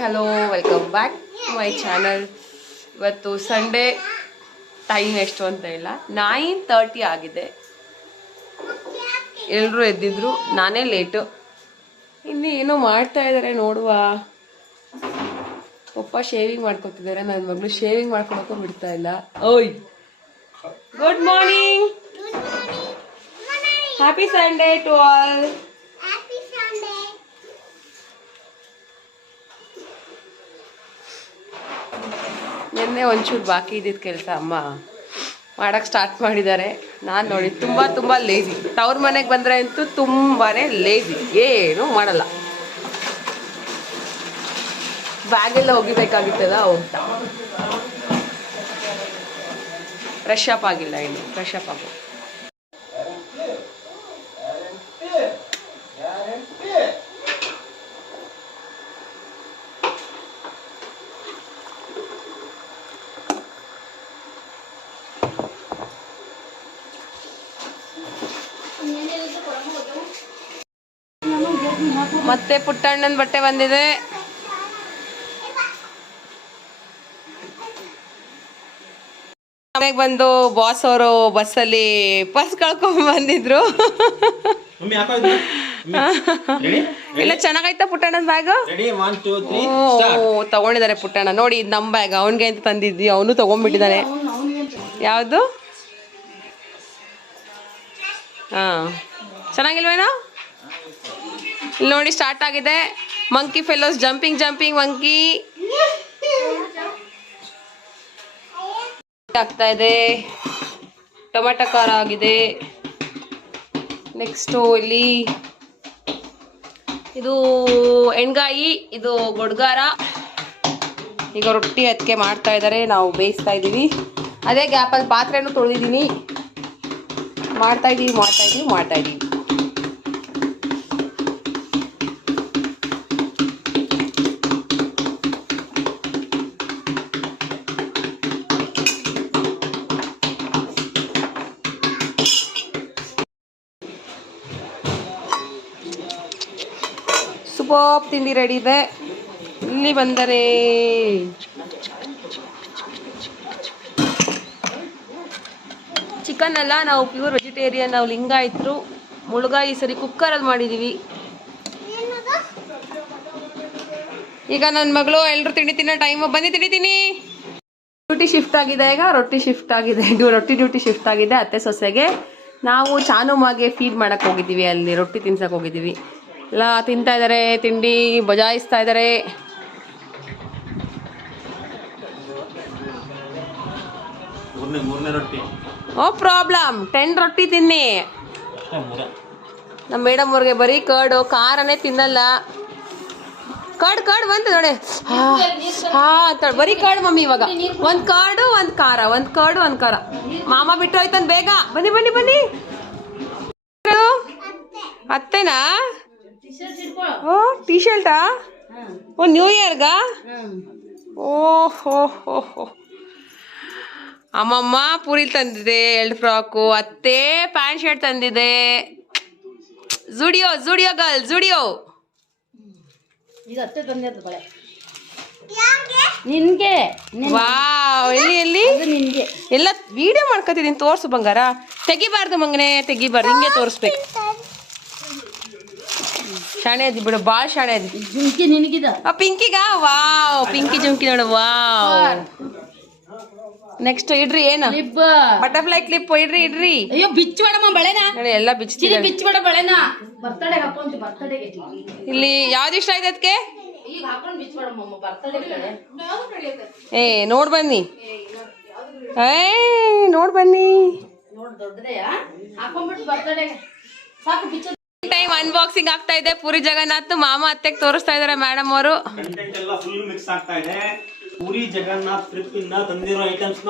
Hello welcome back to my channel ಇವತ್ತು Sunday time ಎಷ್ಟು ಅಂತ ಇಲ್ಲ. ನೈನ್ ತರ್ಟಿ ಆಗಿದೆ. ಎಲ್ಲರೂ ಎದ್ದಿದ್ರು ನಾನೇ ಲೇಟು ಇನ್ನು ಏನೋ ಮಾಡ್ತಾ ಇದ್ದಾರೆ ನೋಡುವ. ಪಪ್ಪ ಶೇವಿಂಗ್ ಮಾಡ್ಕೊತಿದ್ದಾರೆ ನನ್ನ ಮಗಳು ಶೇವಿಂಗ್ ಮಾಡ್ಕೊಳಕ್ಕೂ ಬಿಡ್ತಾ ಇಲ್ಲ. ಓಯ್! Good morning happy Sunday to all ನಿನ್ನೆ ಒಂಚೂರು ಬಾಕಿ ಇದ್ದಿದ್ದು ಕೆಲಸ ಅಮ್ಮ ಮಾಡೋಕ್ಕೆ ಸ್ಟಾರ್ಟ್ ಮಾಡಿದ್ದಾರೆ. ನಾನು ನೋಡಿ, ತುಂಬ ತುಂಬ ಲೇಜಿ ತವ್ರ ಮನೆಗೆ ಬಂದರೆ ಅಂತೂ ತುಂಬಾ ಲೇಜಿ ಏನು ಮಾಡಲ್ಲ. ಬ್ಯಾಗೆಲ್ಲ ಹೋಗಿಬೇಕಾಗಿತ್ತಲ್ಲ ಅವು ಫ್ರೆಶ್ ಅಪ್ ಆಗಿಲ್ಲ ಇನ್ನು. ಫ್ರೆಶ್ ಅಪ್ ಆಗು. ಮತ್ತೆ ಪುಟ್ಟಣ್ಣನ ಬಟ್ಟೆ ಬಂದಿದೆ. ಮನೆಗೆ ಬಂದು ಬಾಸ್ ಅವರು ಬಸ್ಸಲ್ಲಿ ಪರ್ಸ್ ಕಳ್ಕೊಂಡ್ ಬಂದಿದ್ರು. ಇಲ್ಲ ಚೆನ್ನಾಗೈತಾ ಪುಟ್ಟಣ್ಣನ ಬ್ಯಾಗ್ ತಗೊಂಡಿದ್ದಾರೆ ಪುಟ್ಟಣ್ಣ. ನೋಡಿ ಇದು ನಮ್ಮ ಬ್ಯಾಗ್ ಅವನಿಗೆ ಅಂತ ತಂದಿದ್ವಿ ಅವನು ತಗೊಂಡ್ಬಿಟ್ಟಿದ್ದಾನೆ ಯಾವುದು? ಹಾ. ಚೆನ್ನಾಗಿಲ್ವೇನೋ? ಇಲ್ಲಿ ನೋಡಿ ಸ್ಟಾರ್ಟ್ ಆಗಿದೆ. Monkey fellows jumping jumping monkey ಆಗ್ತಾ ಇದೆ. ಟೊಮೆಟೊ ಖಾರ ಆಗಿದೆ. ನೆಕ್ಸ್ಟು ಇಲ್ಲಿ ಇದು ಎಣ್ಗಾಯಿ, ಇದು ಗೊಡ್ಗಾರ. ಈಗ ರೊಟ್ಟಿ ಅದಕ್ಕೆ ಮಾಡ್ತಾ ಇದ್ದಾರೆ ನಾವು ಬೇಯಿಸ್ತಾ ಇದ್ದೀವಿ. ಅದೇ ಗ್ಯಾಪಲ್ಲಿ ಪಾತ್ರೆನೂ ತೊಳೆದಿದ್ದೀನಿ. ಮಾಡ್ತಾ ಇದ್ದೀವಿ ಮಾಡ್ತಾ ಇದ್ದೀವಿ ಮಾಡ್ತಾ ಇದ್ದೀವಿ. ಸೂಪರ್ ತಿಂಡಿ ರೆಡಿ ಇದೆ. ಇಲ್ಲಿ ಬಂದರೆ ಚಿಕನ್ ಎಲ್ಲ ನಾವು ಪ್ಯೂರ್ ವೆಜಿಟೇರಿಯನ್ ನಾವು ಲಿಂಗಾಯತರು ಮುಳುಗಾಯಿ ಸರಿ ಕುಕ್ಕರಲ್ಲಿ ಮಾಡಿದ್ದೀವಿ ಈಗ ನನ್ನ ಮಗಳು ಎಲ್ಲರೂ ತಿಂಡಿ ತಿನ್ನೋ ಟೈಮ್ ಬನ್ನಿ ತಿಂಡಿತೀನಿ ಡ್ಯೂಟಿ ಶಿಫ್ಟ್ ಆಗಿದೆ ಈಗ, ರೊಟ್ಟಿ ಶಿಫ್ಟ್ ಆಗಿದೆ. ರೊಟ್ಟಿ ಡ್ಯೂಟಿ ಶಿಫ್ಟ್ ಆಗಿದೆ ಅತ್ತೆ ಸೊಸೆಗೆ. ನಾವು ಚಾನುಮಾಗೆ ಫೀಡ್ ಮಾಡಕ್ ಹೋಗಿದ್ದೀವಿ ಅಲ್ಲಿ, ರೊಟ್ಟಿ ತಿನ್ಸಕ್ಕೆ ಹೋಗಿದ್ದೀವಿ. ಎಲ್ಲ ತಿಂತಾ ಇದ್ದಾರೆ ತಿಂಡಿ ಬಜಾಯಿಸ್ತಾ ಇದ್ದಾರೆ ಓ ಪ್ರಾಬ್ಲಮ್ ಟೆನ್ ರೊಟ್ಟಿ ತಿನ್ನಿ. ನಮ್ಮ ಮೇಡಮ್ ಅವ್ರಿಗೆ ಬರೀ ಕರ್ಡು ಖಾರನೇ ತಿನ್ನಲ್ಲ. ಕರ್ಡ್ ಕರ್ಡ್ ಬಂತು ನೋಡಿ. ಹಾ ಅಂತ ಬರೀ ಕರ್ಡ್ ಮಮ್ಮಿ ಇವಾಗ. ಒಂದ್ ಕರ್ಡು ಒಂದ್ ಖಾರ ಒಂದ್ ಕರ್ಡು ಒಂದ್ ಖಾರ. ಮಾಮ ಬಿಟ್ಟು ಹೋಯ್ತಾನ ಬೇಗ. ಬನ್ನಿ ಬನ್ನಿ ಬನ್ನಿ? ಅತ್ತೆನಾ? ಓ ಟೀ ಶರ್ಟಾ ಓ ನ್ಯೂ ಇಯರ್ಗಾ ಓ ಹೋ ಹೋ ಹೋ. ಅಮ್ಮಮ್ಮ ಪೂರಿ ತಂದಿದೆ ಎರಡು ಫ್ರಾಕು ಅತ್ತೆ ಪ್ಯಾಂಟ್ ಶರ್ಟ್ ತಂದಿದೆ. ಜುಡಿಯೋ ಜುಡಿಯೋ ಗರ್ಲ್ ಜುಡಿಯೋ. ಇದು ಅತ್ತೆ ನಿನ್ಗೆ ವಾವ್ ಎಲ್ಲಿ ಎಲ್ಲಿ? ನಿನ್ಗೆ. ಎಲ್ಲ ವಿಡಿಯೋ ಮಾಡ್ಕೊತಿದ್ದೀನಿ ತೋರ್ಸು ಬಂಗಾರ. ತೆಗಿಬಾರ್ದು ಮಂಗನೆ ತೆಗಿಬಾರ್ದು ಹಿಂಗೆ ತೋರಿಸ್ಬೇಕು. ಶಾಣೆ ಅದಿ ಬಿಡು ಭಾಳ ಶಾಣೆ ಅದಿ ಜುಮ್ಕಿ ನಿನಗಿದ? ಆ ಪಿಂಕಿಗ? ವಾವ್ ಪಿಂಕಿ ಜುಮ್ಕಿ ನೋಡು ವಾವ್. ನೆಕ್ಸ್ಟ್ ಇಡ್ರಿ ಏನು? ಕ್ಲಿಪ್ ಬಟರ್ಫ್ಲೈ ಕ್ಲಿಪ್ ಇಡ್ರಿ ಇಡ್ರಿ. ಅಯ್ಯೋ ಬಿಚ್ಚಬೇಡಮ್ಮ ಬಳೆನ? ನೋಡಿ ಎಲ್ಲ ಬಿಚ್ಚಿ ಬಿಚ್ಚು ಬೇಡ ಬಳೆನ? ಬರ್ತಡೆ ಹಾಕೊಂತಿ ಬರ್ತಡೆಗೆ ಇಲ್ಲಿ ಯಾವ್ದು ಇಷ್ಟ ಆಯ್ತು ಅದಕ್ಕೆ ಏ ನೋಡ್ ಬನ್ನಿ. ಏ ನೋಡ್ ಬನ್ನಿ. ನೋಡ್ ದೊಡ್ಡದೆಯಾ? ಹಾಕೊಂಡ್ಬಿಟ್ಟು ಬರ್ತಡೆಗೆ ಸಾಕು ಬಿಚ್ಚ. ಅನ್ಬಾಕ್ಸಿಂಗ್ ಆಗ್ತಾ ಇದೆ. ಪುರಿ ಜಗನ್ನಾಥ್ ಮಾಮ ಅತ್ತೆಗೆ ತೋರಿಸ್ತಾ ಇದಾರೆ ಮೇಡಮ್ ಅವರು. ಕಂಟೆಂಟ್ ಫುಲ್ ಮಿಕ್ಸ್ ಆಗ್ತಾ ಇದೆ. ಪುರಿ ಜಗನ್ನಾಥ್ ಟ್ರಿಪ್ ಇಂದ ತಂದಿರೋ ಐಟಮ್ಸ್